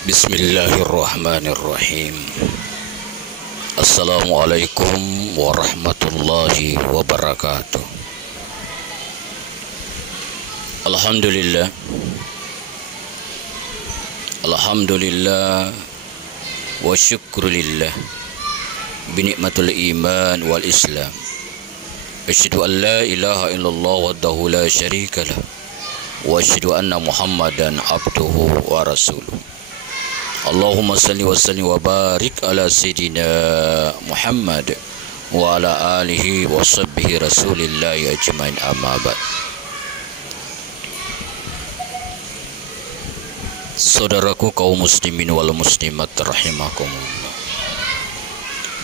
Bismillahirrahmanirrahim. Assalamualaikum warahmatullahi wabarakatuh. Alhamdulillah. Alhamdulillah wa syukrulillah binikmatul iman wal islam. Asyhadu an la ilaha illallah wahdahu la syarikalah wa asyhadu anna Muhammadan abduhu wa rasuluh. Allahumma salli wa sallim wa barik ala sayyidina Muhammad wa ala alihi wa sahbihi rasulillahi ajmain, amma ba'd. Saudaraku kaum muslimin wal muslimat rahimakumullah.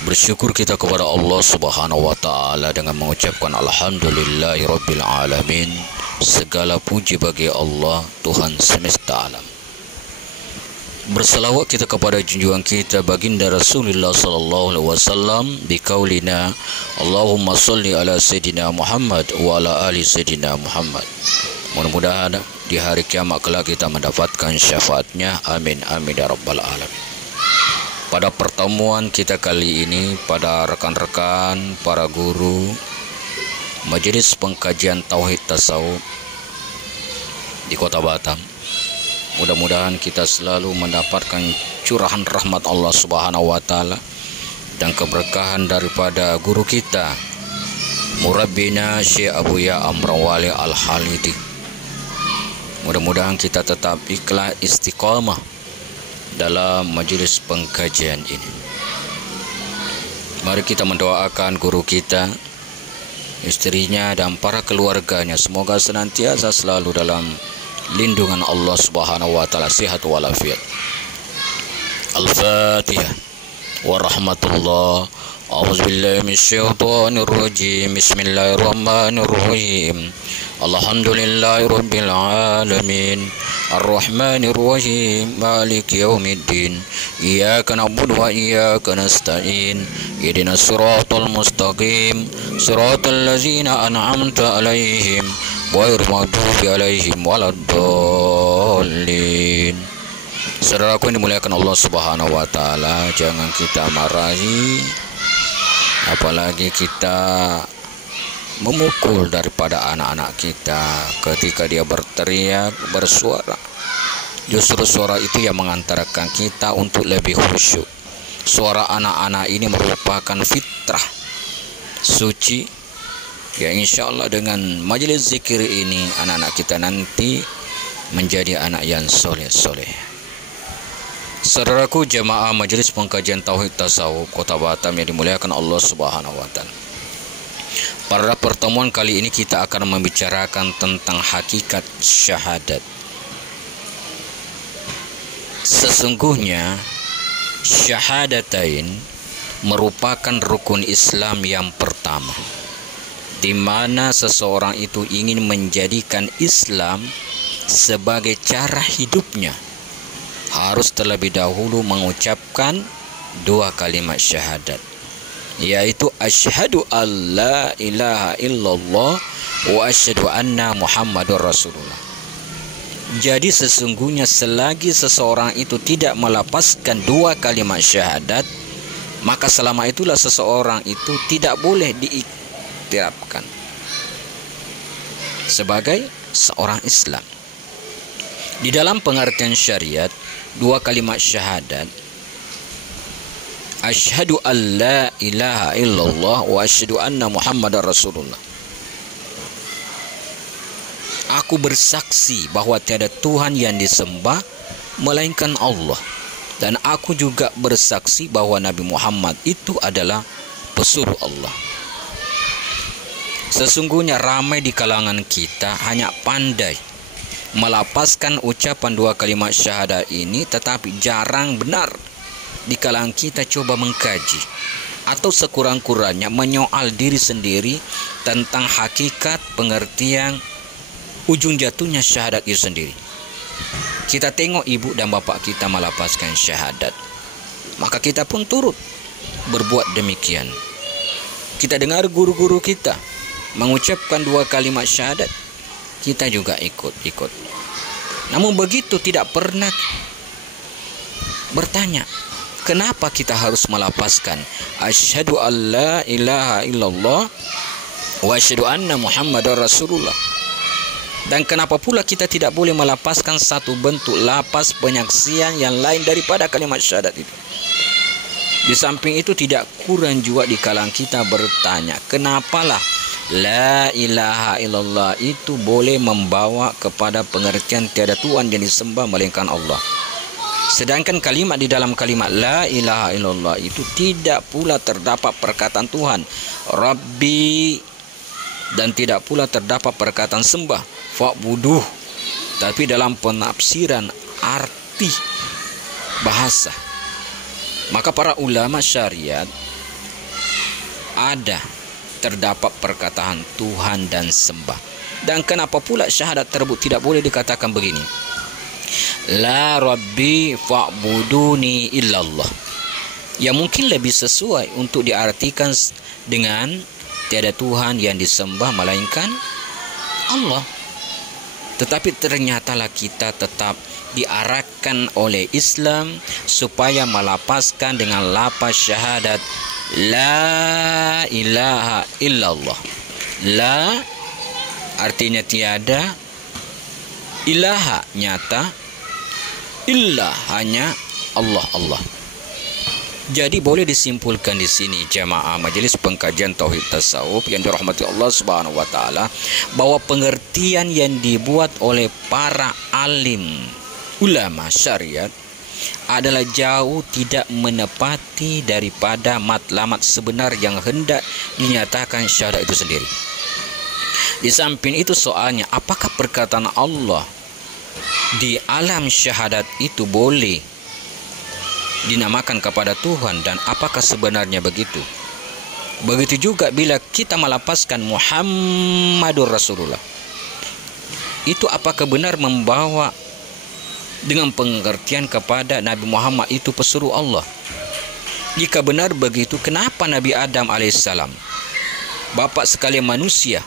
Bersyukur kita kepada Allah Subhanahu wa taala dengan mengucapkan alhamdulillahirabbil alamin. Segala puji bagi Allah, Tuhan semesta alam. Berselawat kita kepada junjungan kita baginda Rasulullah sallallahu alaihi wasallam biqaulina Allahumma shalli ala sayyidina Muhammad wa ala ali sayyidina Muhammad. Mudah-mudahan di hari kiamat kelak kita mendapatkan syafaatnya. Amin amin ya rabbal alamin. Pada pertemuan kita kali ini, pada rekan-rekan para guru Majelis Pengkajian Tauhid Tasawuf di Kota Batam, mudah-mudahan kita selalu mendapatkan curahan rahmat Allah Subhanahu wa taala dan keberkahan daripada guru kita Murabbina Syekh Abu Ya Amrawali Al-Halidi. Mudah-mudahan kita tetap ikhlas istiqamah dalam majelis pengkajian ini. Mari kita mendoakan guru kita, istrinya dan para keluarganya, semoga senantiasa selalu dalam lindungan Allah Subhanahu wa taala, sehat walafiat. Al-Fatihah. Wa rahmatullah. A'udzubillahi minasyaitonir rajim. Bismillahirrahmanirrahim. Alhamdulillahirabbil alamin. Arrahmanir rahim. Maliki yaumiddin. Iyyaka na'budu wa iyyaka nasta'in. Ihdinas siratal mustaqim. Siratal ladzina an'amta 'alaihim ghairil maghdubi 'alaihim waladdallin. Saudaraku yang dimuliakan Allah Subhanahu wa taala, jangan kita marahi, apalagi kita memukul daripada anak-anak kita ketika dia berteriak, bersuara. Justru suara itu yang mengantarkan kita untuk lebih khusyuk. Suara anak-anak ini merupakan fitrah suci, ya insya Allah dengan majelis zikir ini anak-anak kita nanti menjadi anak yang soleh-soleh. Saudaraku jemaah Majelis Pengkajian Tauhid Tasawuf Kota Batam yang dimuliakan Allah Subhanahu wa taala. Pada pertemuan kali ini kita akan membicarakan tentang hakikat syahadat. Sesungguhnya syahadatain merupakan rukun Islam yang pertama, di mana seseorang itu ingin menjadikan Islam sebagai cara hidupnya, harus terlebih dahulu mengucapkan dua kalimat syahadat, yaitu asyhadu alla ilaha illallah wa asyhadu anna Muhammadur Rasulullah. Jadi sesungguhnya selagi seseorang itu tidak melepaskan dua kalimat syahadat, maka selama itulah seseorang itu tidak boleh diiktirafkan sebagai seorang Islam. Di dalam pengertian syariat, dua kalimat syahadat, asyhadu alla ilaha illallah wa asyhadu anna Muhammadar Rasulullah. Aku bersaksi bahwa tiada Tuhan yang disembah melainkan Allah, dan aku juga bersaksi bahwa Nabi Muhammad itu adalah pesuruh Allah. Sesungguhnya ramai di kalangan kita hanya pandai melapaskan ucapan dua kalimat syahadat ini, tetapi jarang benar di kalangan kita coba mengkaji atau sekurang-kurangnya menyoal diri sendiri tentang hakikat pengertian ujung jatuhnya syahadat itu sendiri. Kita tengok ibu dan bapak kita melapaskan syahadat, maka kita pun turut berbuat demikian. Kita dengar guru-guru kita mengucapkan dua kalimat syahadat, kita juga ikut. Namun begitu tidak pernah bertanya, kenapa kita harus melafazkan asyhadu alla ilaha illallah wa asyhadu anna Muhammadar Rasulullah? Dan kenapa pula kita tidak boleh melafazkan satu bentuk lafaz penyaksian yang lain daripada kalimat syahadat itu? Di samping itu tidak kurang juga di kalangan kita bertanya, kenapalah la ilaha illallah itu boleh membawa kepada pengertian tiada Tuhan yang disembah melainkan Allah. Sedangkan kalimat di dalam kalimat la ilaha illallah itu tidak pula terdapat perkataan Tuhan, Rabbi, dan tidak pula terdapat perkataan sembah, fa'buduh. Tapi dalam penafsiran arti bahasa, maka para ulama syariat terdapat perkataan Tuhan dan sembah. Dan kenapa pula syahadat tersebut tidak boleh dikatakan begini, la rabbi fa'buduni illallah, yang mungkin lebih sesuai untuk diartikan dengan tiada Tuhan yang disembah melainkan Allah. Tetapi ternyatalah kita tetap diarahkan oleh Islam supaya melapaskan dengan lafaz syahadat la ilaha illallah. La artinya tiada, ilaha nyata, illa hanya Allah. Jadi boleh disimpulkan di sini jamaah majelis pengkajian tauhid tasawuf yang dirahmati Allah Subhanahu wa taala, bahwa pengertian yang dibuat oleh para alim ulama syariat adalah jauh tidak menepati daripada matlamat sebenar yang hendak dinyatakan syahadat itu sendiri. Di samping itu soalnya, apakah perkataan Allah di alam syahadat itu boleh dinamakan kepada Tuhan, dan apakah sebenarnya begitu? Begitu juga bila kita melafazkan Muhammadur Rasulullah, itu apakah benar membawa dengan pengertian kepada Nabi Muhammad itu pesuruh Allah? Jika benar begitu, kenapa Nabi Adam alaihissalam, bapa sekalian manusia,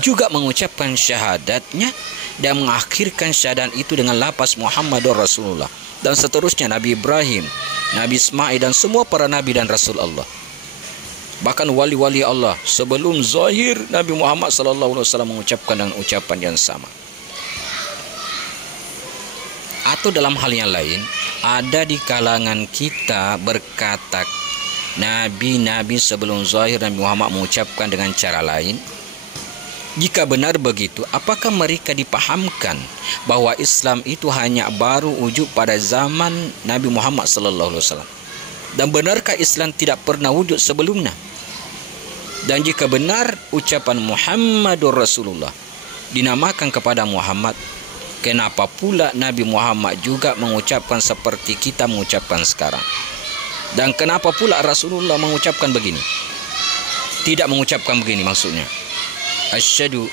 juga mengucapkan syahadatnya dan mengakhirkan syahadat itu dengan lafaz Muhammadur Rasulullah? Dan seterusnya Nabi Ibrahim, Nabi Ismail, dan semua para nabi dan rasul Allah, bahkan wali-wali Allah sebelum zahir Nabi Muhammad SAW mengucapkan dengan ucapan yang sama. Atau dalam hal yang lain, ada di kalangan kita berkata nabi-nabi sebelum zahir Nabi Muhammad mengucapkan dengan cara lain. Jika benar begitu, apakah mereka dipahamkan bahwa Islam itu hanya baru wujud pada zaman Nabi Muhammad SAW? Dan benarkah Islam tidak pernah wujud sebelumnya? Dan jika benar ucapan Muhammadur Rasulullah dinamakan kepada Muhammad, kenapa pula Nabi Muhammad juga mengucapkan seperti kita mengucapkan sekarang? Dan kenapa pula Rasulullah mengucapkan begini? Tidak mengucapkan begini maksudnya, asyhadu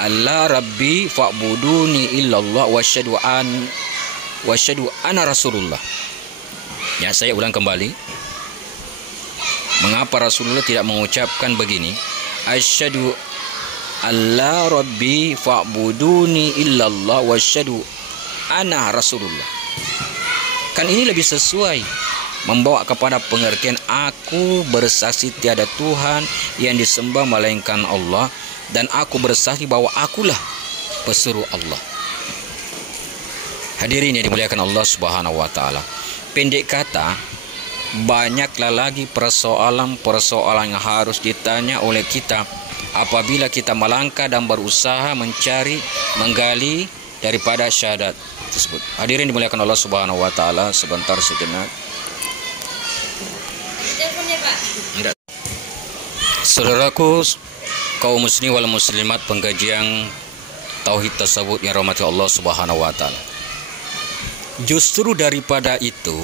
alla rabbi fa'buduni illallah wa asyhadu anna Rasulullah. Ya, saya ulang kembali. Mengapa Rasulullah tidak mengucapkan begini, asyhadu alla rabbi fa'buduni illallah wa asyhadu anna Rasulullah? Kan ini lebih sesuai membawa kepada pengertian aku bersaksi tiada Tuhan yang disembah melainkan Allah, dan aku bersaksi bahwa akulah pesuruh Allah. Hadirin yang dimuliakan Allah Subhanahu wa taala, pendek kata, banyaklah lagi persoalan yang harus ditanya oleh kita apabila kita melangkah dan berusaha mencari, menggali daripada syahadat tersebut. Hadirin dimuliakan Allah Subhanahu wa taala, sebentar sejenak. Saudaraku kaum muslimin wal muslimat pengkajian tauhid tasawuf yang rahmati Allah Subhanahu wa taala. Justru daripada itu,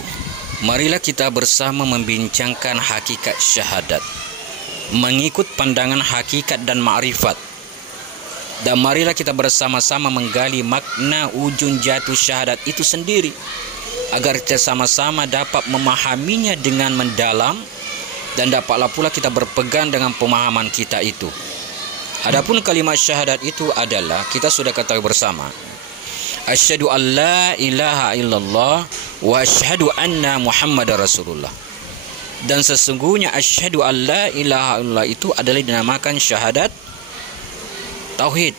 marilah kita bersama membincangkan hakikat syahadat, mengikut pandangan hakikat dan ma'rifat. Dan marilah kita bersama-sama menggali makna ujung jatuh syahadat itu sendiri, agar kita sama-sama dapat memahaminya dengan mendalam, dan dapatlah pula kita berpegang dengan pemahaman kita itu. Adapun kalimat syahadat itu adalah, kita sudah ketahui bersama, asyhadu alla ilaha illallah wa asyhadu anna Muhammadar Rasulullah. Dan sesungguhnya asyhadu an la ilaha illallah itu adalah dinamakan syahadat tauhid.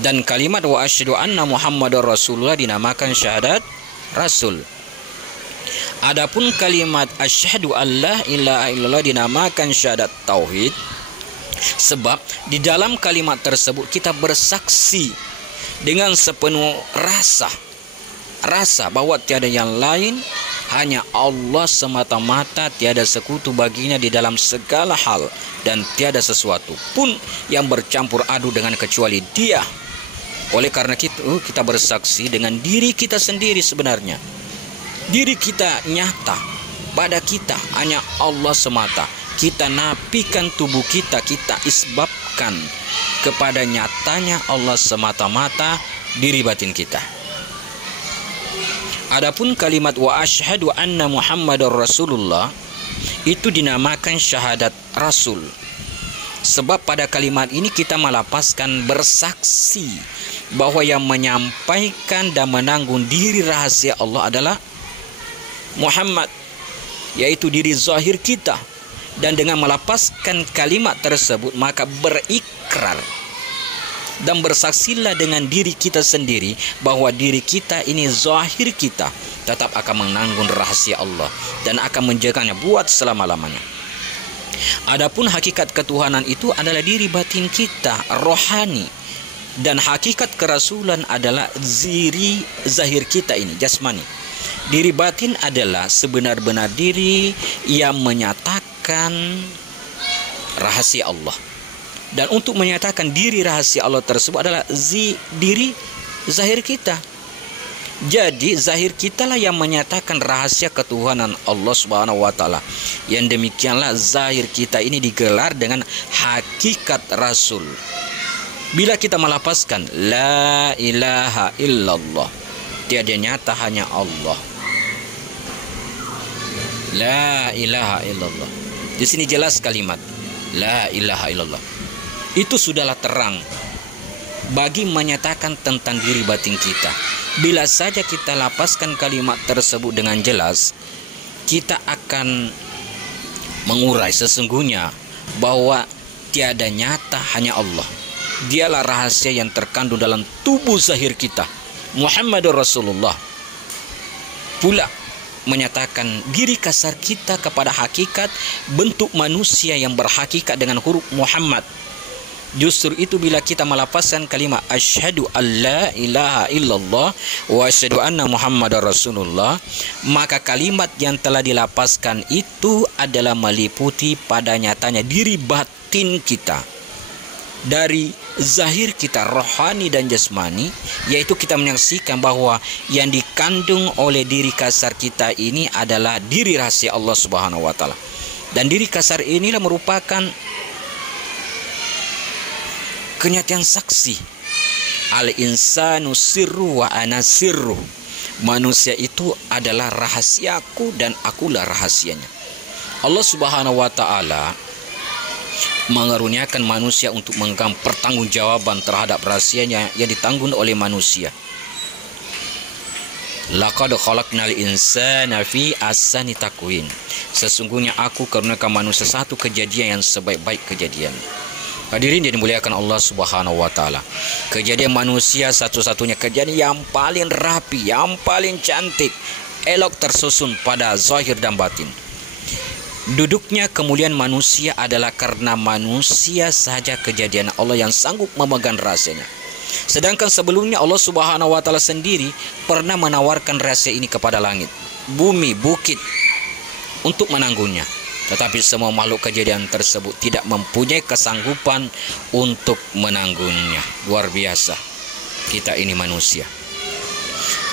Dan kalimat wa asyhadu anna Muhammadar Rasulullah dinamakan syahadat rasul. Adapun kalimat asyhadu an la ilaha illallah dinamakan syahadat tauhid sebab di dalam kalimat tersebut kita bersaksi dengan sepenuh rasa bahwa tiada yang lain, hanya Allah semata-mata, tiada sekutu baginya di dalam segala hal, dan tiada sesuatu pun yang bercampur aduk dengan kecuali Dia. Oleh karena itu kita bersaksi dengan diri kita sendiri. Sebenarnya diri kita nyata, pada kita hanya Allah semata. Kita nafikan tubuh kita, kita isbabkan kepada nyatanya Allah semata-mata diri batin kita. Adapun kalimat wa asyhadu anna Muhammadar Rasulullah itu dinamakan syahadat rasul. Sebab pada kalimat ini kita melapaskan bersaksi bahwa yang menyampaikan dan menanggung diri rahasia Allah adalah Muhammad, yaitu diri zahir kita. Dan dengan melapaskan kalimat tersebut maka berikrar dan bersaksilah dengan diri kita sendiri bahwa diri kita ini, zahir kita, tetap akan menanggung rahasia Allah dan akan menjaganya buat selama-lamanya. Adapun hakikat ketuhanan itu adalah diri batin kita, rohani, dan hakikat kerasulan adalah diri zahir kita ini, jasmani. Diri batin adalah sebenar-benar diri yang menyatakan rahasia Allah. Dan untuk menyatakan diri rahasia Allah tersebut adalah diri zahir kita. Jadi zahir kita lah yang menyatakan rahasia ketuhanan Allah Subhanahu wa taala. Yang demikianlah zahir kita ini digelar dengan hakikat rasul. Bila kita melapaskan la ilaha illallah, tiada nyata hanya Allah. La ilaha illallah. Di sini jelas kalimat la ilaha illallah. Itu sudahlah terang bagi menyatakan tentang diri batin kita. Bila saja kita lapaskan kalimat tersebut dengan jelas, kita akan mengurai sesungguhnya bahwa tiada nyata hanya Allah. Dialah rahasia yang terkandung dalam tubuh zahir kita, Muhammadur Rasulullah. Pula menyatakan diri kasar kita kepada hakikat bentuk manusia yang berhakikat dengan huruf Muhammad. Justru itu bila kita melapaskan kalimat asyhadu alla ilaha illallah wa asyhadu anna Muhammadar Rasulullah, maka kalimat yang telah dilapaskan itu adalah meliputi pada nyatanya diri batin kita, dari zahir kita, rohani dan jasmani, yaitu kita menyaksikan bahwa yang dikandung oleh diri kasar kita ini adalah diri rahasia Allah Subhanahu wa taala. Dan diri kasar inilah merupakan kenyataan saksi. Al-insanu sirru wa ana sirru. Manusia itu adalah rahasiaku dan akulah rahasianya. Allah Subhanahu wa taala mengaruniakan manusia untuk mengemban pertanggungjawaban terhadap rahasianya yang ditanggung oleh manusia. Laqad khalaqnal insana fi ahsani taqwim. Sesungguhnya aku karuniakan manusia satu kejadian yang sebaik-baik kejadian. Hadirin yang dimuliakan Allah Subhanahu wa taala. Kejadian manusia satu-satunya kejadian yang paling rapi, yang paling cantik, elok tersusun pada zahir dan batin. Duduknya kemuliaan manusia adalah karena manusia saja kejadian Allah yang sanggup memegang rahasianya. Sedangkan sebelumnya Allah Subhanahu wa taala sendiri pernah menawarkan rahasia ini kepada langit, bumi, bukit untuk menanggungnya. Tetapi semua makhluk kejadian tersebut tidak mempunyai kesanggupan untuk menanggungnya. Luar biasa kita ini manusia.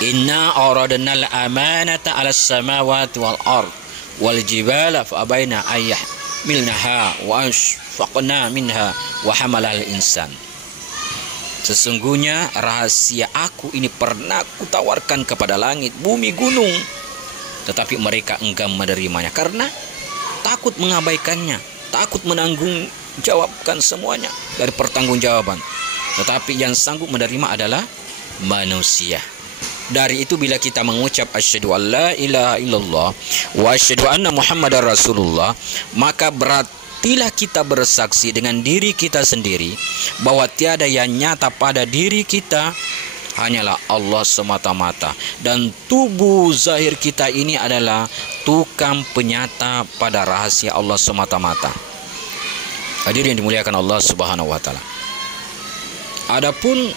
Inna aradna al-amanata 'ala as-samawati wal ard wal jibala fa abaina ayyah milnaha wa ashfaqna minha wa hamalal insan. Sesungguhnya rahasia aku ini pernah kutawarkan kepada langit, bumi, gunung, tetapi mereka enggan menerimanya karena takut mengabaikannya, takut menanggung jawabkan semuanya dari pertanggungjawaban. Tetapi yang sanggup menerima adalah manusia. Dari itu bila kita mengucap asyhadu an la ilaha illallah wa asyhadu anna muhammadar rasulullah, maka berartilah kita bersaksi dengan diri kita sendiri bahwa tiada yang nyata pada diri kita, hanyalah Allah semata-mata, dan tubuh zahir kita ini adalah tukang penyata pada rahasia Allah semata-mata. Hadirin dimuliakan Allah Subhanahu wa taala. Adapun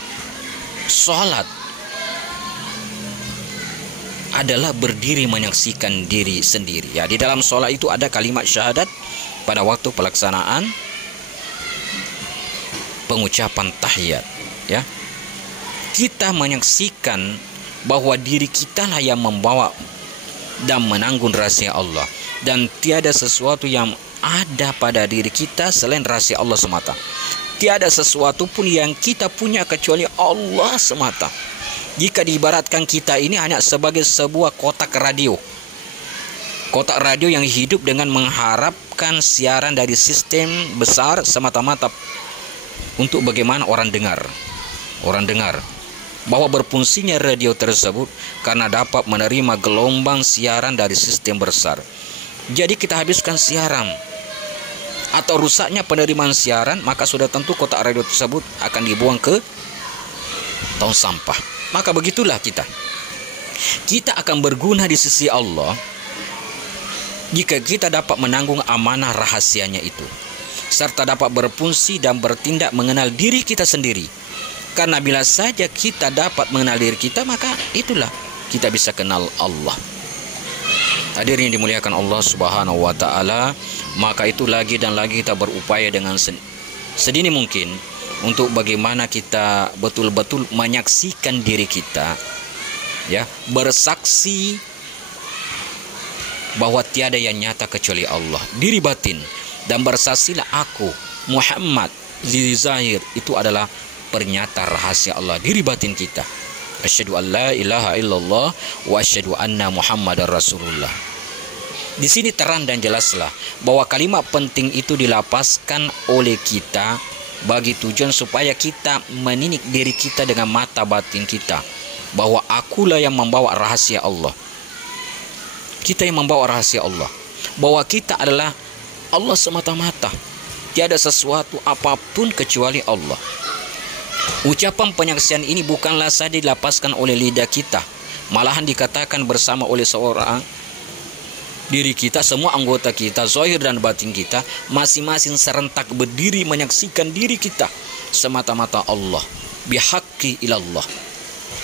salat adalah berdiri menyaksikan diri sendiri. Ya, di dalam salat itu ada kalimat syahadat pada waktu pelaksanaan pengucapan tahiyat, ya. Kita menyaksikan bahwa diri kita lah yang membawa dan menanggung rahasia Allah, dan tiada sesuatu yang ada pada diri kita selain rahasia Allah semata. Tiada sesuatu pun yang kita punya kecuali Allah semata. Jika diibaratkan kita ini hanya sebagai sebuah kotak radio. Kotak radio yang hidup dengan mengharapkan siaran dari sistem besar semata-mata untuk bagaimana orang dengar. Orang dengar bahwa berfungsinya radio tersebut karena dapat menerima gelombang siaran dari sistem besar. Jadi kita habiskan siaran atau rusaknya penerimaan siaran, maka sudah tentu kotak radio tersebut akan dibuang ke tong sampah. Maka begitulah kita akan berguna di sisi Allah jika kita dapat menanggung amanah rahasianya itu, serta dapat berfungsi dan bertindak mengenal diri kita sendiri. Karena bila saja kita dapat mengenal diri kita, maka itulah kita bisa kenal Allah. Hadirin dimuliakan Allah Subhanahu wa taala, maka itu lagi dan lagi kita berupaya dengan sedini mungkin untuk bagaimana kita betul-betul menyaksikan diri kita, ya, bersaksi bahwa tiada yang nyata kecuali Allah, diri batin, dan bersaksilah aku Muhammad diri zahir itu adalah pernyataan rahasia Allah, diri batin kita. Asyhadu an la ilaha illallah wa asyhadu anna muhammadar rasulullah. Di sini terang dan jelaslah bahwa kalimat penting itu dilapaskan oleh kita bagi tujuan supaya kita meninik diri kita dengan mata batin kita bahwa akulah yang membawa rahasia Allah. Kita yang membawa rahasia Allah, bahwa kita adalah Allah semata-mata, tiada sesuatu apapun kecuali Allah. Ucapan penyaksian ini bukanlah saja dilapaskan oleh lidah kita, malahan dikatakan bersama oleh seorang diri kita, semua anggota kita, zahir dan batin kita, masing-masing serentak berdiri menyaksikan diri kita semata-mata Allah, bihaqqi ilallah.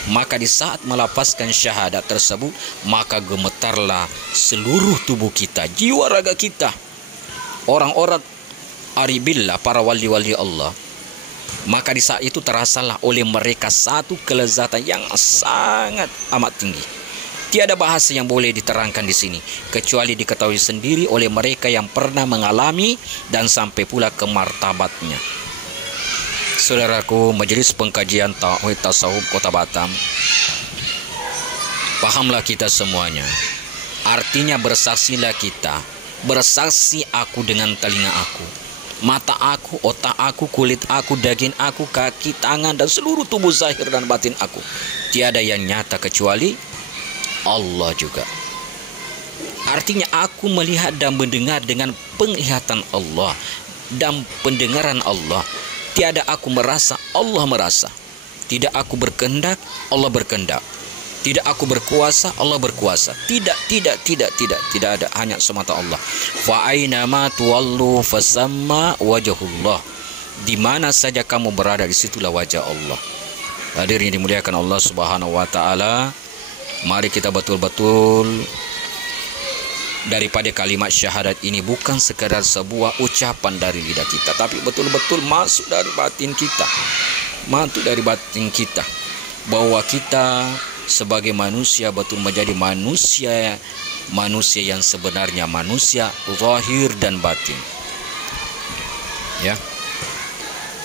Maka di saat melapaskan syahadat tersebut, maka gemetarlah seluruh tubuh kita, jiwa raga kita. Orang-orang aribillah, para wali-wali Allah, maka di saat itu terasalah oleh mereka satu kelezatan yang sangat amat tinggi. Tiada bahasa yang boleh diterangkan di sini kecuali diketahui sendiri oleh mereka yang pernah mengalami dan sampai pula ke martabatnya. Saudaraku, majelis pengkajian Tauhid Tasawuf Kota Batam, pahamlah kita semuanya. Artinya bersaksilah kita. Bersaksi aku dengan telinga aku, mata aku, otak aku, kulit aku, daging aku, kaki, tangan, dan seluruh tubuh zahir dan batin aku. Tiada yang nyata kecuali Allah juga. Artinya aku melihat dan mendengar dengan penglihatan Allah dan pendengaran Allah. Tiada aku merasa, Allah merasa. Tidak aku berkehendak, Allah berkehendak. Tidak aku berkuasa, Allah berkuasa. Tidak ada, hanya semata Allah. Fa aina ma tuwallu fasamma wajhullah. Di mana saja kamu berada, di situlah wajah Allah. Hadirin dimuliakan Allah Subhanahu wa taala, mari kita betul-betul daripada kalimat syahadat ini bukan sekadar sebuah ucapan dari lidah kita, tapi betul-betul masuk dari batin kita. Masuk dari batin kita bahwa kita sebagai manusia betul menjadi manusia yang sebenarnya, manusia zahir dan batin. Ya.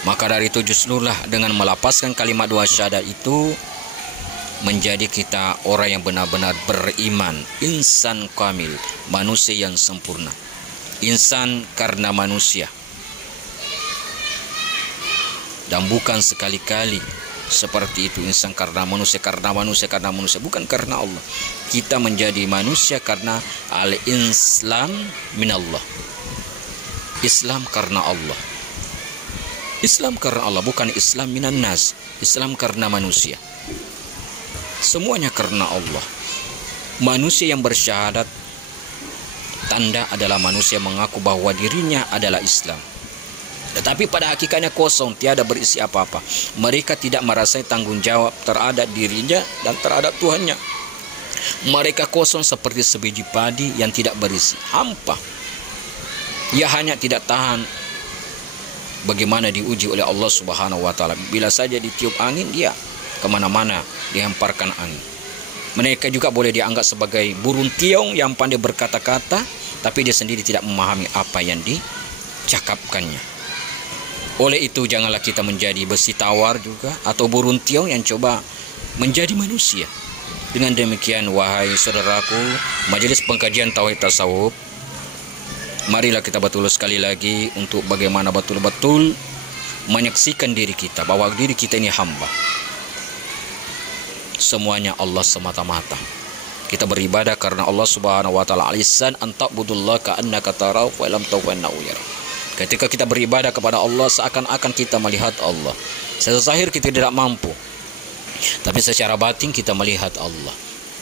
Maka dari itu justrulah dengan melapaskan kalimat dua syahadat itu menjadi kita orang yang benar-benar beriman, insan kamil, manusia yang sempurna. Insan karena manusia, dan bukan sekali-kali seperti itu. Insan karena manusia, bukan karena Allah. Kita menjadi manusia karena al-Islam minallah. Islam karena Allah. Islam karena Allah, bukan Islam minan nas. Islam karena manusia. Semuanya karena Allah. Manusia yang bersyahadat, tanda adalah manusia mengaku bahwa dirinya adalah Islam. Tetapi pada hakikatnya kosong, tiada berisi apa-apa. Mereka tidak merasai tanggung jawab terhadap dirinya dan terhadap Tuhannya. Mereka kosong seperti sebiji padi yang tidak berisi, hampa. Ia hanya tidak tahan bagaimana diuji oleh Allah Subhanahu wa Ta'ala. Bila saja ditiup angin, dia kemana-mana dihamparkan angin. Mereka juga boleh dianggap sebagai burung tiong yang pandai berkata-kata, tapi dia sendiri tidak memahami apa yang dicakapkannya. Oleh itu janganlah kita menjadi besi tawar juga atau burung tiong yang coba menjadi manusia. Dengan demikian, wahai saudaraku, majelis pengkajian Tauhid Tasawuf, marilah kita betul sekali lagi untuk bagaimana betul-betul menyaksikan diri kita bahwa diri kita ini hamba. Semuanya Allah semata-mata. Kita beribadah karena Allah Subhanahu wa Ta'ala. Al-ihsan an ta'budullaha ka'annaka tarahu wa lam takun tarahu. Ketika kita beribadah kepada Allah, seakan-akan kita melihat Allah. Secara zahir kita tidak mampu, tapi secara batin kita melihat Allah.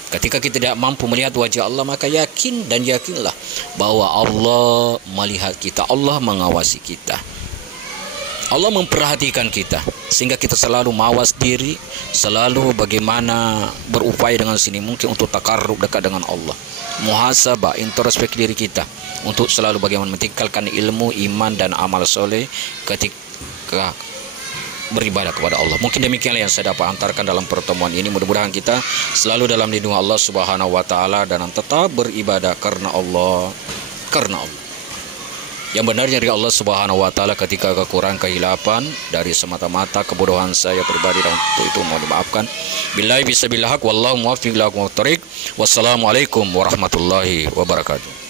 Ketika kita tidak mampu melihat wajah Allah, maka yakinlah bahwa Allah melihat kita, Allah mengawasi kita, Allah memperhatikan kita, sehingga kita selalu mawas diri, selalu bagaimana berupaya dengan sini mungkin untuk takarrub dekat dengan Allah. Muhasabah, introspeksi diri kita untuk selalu bagaimana meningkatkan ilmu, iman dan amal soleh ketika beribadah kepada Allah. Mungkin demikianlah yang saya dapat antarkan dalam pertemuan ini. Mudah-mudahan kita selalu dalam lindungan Allah Subhanahu wa Ta'ala dan tetap beribadah karena Allah. Yang benarnya dari Allah Subhanahu wa Ta'ala. Ketika kekurangan kehilapan dari semata-mata kebodohan saya pribadi, dan untuk itu mohon dimaafkan. Billahi bismillahirrahmanirrahim. Wallahu muwaffiq ila aqwamit thoriq. Wassalamualaikum warahmatullahi wabarakatuh.